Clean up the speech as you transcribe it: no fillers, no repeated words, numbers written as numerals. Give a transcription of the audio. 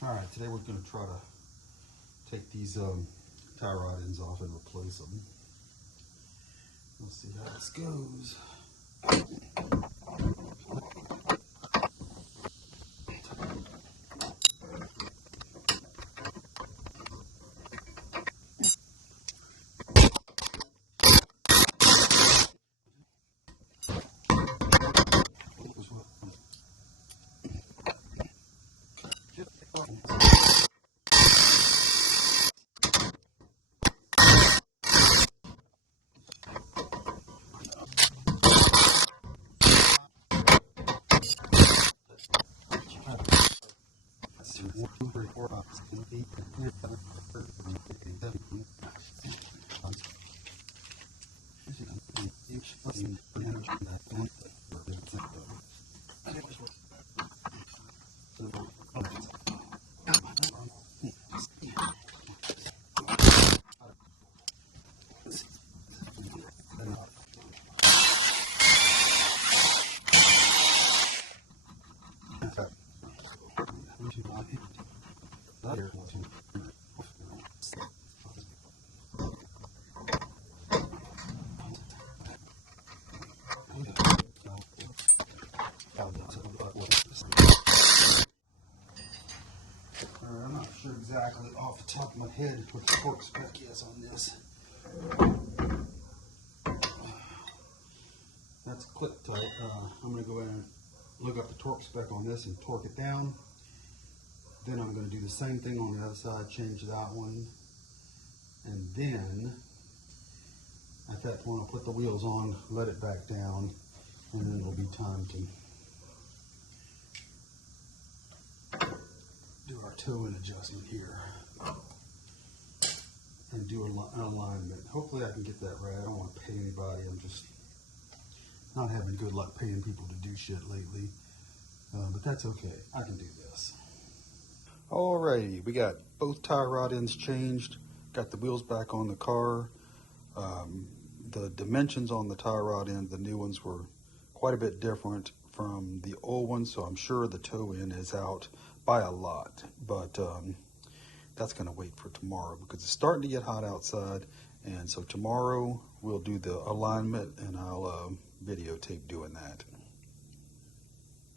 All right, today we're going to try to take these tie rod ends off and replace them. Let's see how this goes. I'm not sure exactly off the top of my head what the torque spec is on this. That's clip tight. I'm going to go in and look up the torque spec on this and torque it down. Then I'm going to do the same thing on the other side, change that one. And then, at that point, I'll put the wheels on, let it back down, and then it'll be time to do our toe-in adjustment here and do an alignment. Hopefully I can get that right. I don't want to pay anybody. I'm just not having good luck paying people to do shit lately. But that's okay. I can do this. Alrighty, we got both tie rod ends changed. Got the wheels back on the car. The dimensions on the tie rod end, the new ones, were quite a bit different from the old ones, so I'm sure the toe end is out by a lot. But that's going to wait for tomorrow because it's starting to get hot outside. And so tomorrow we'll do the alignment and I'll videotape doing that.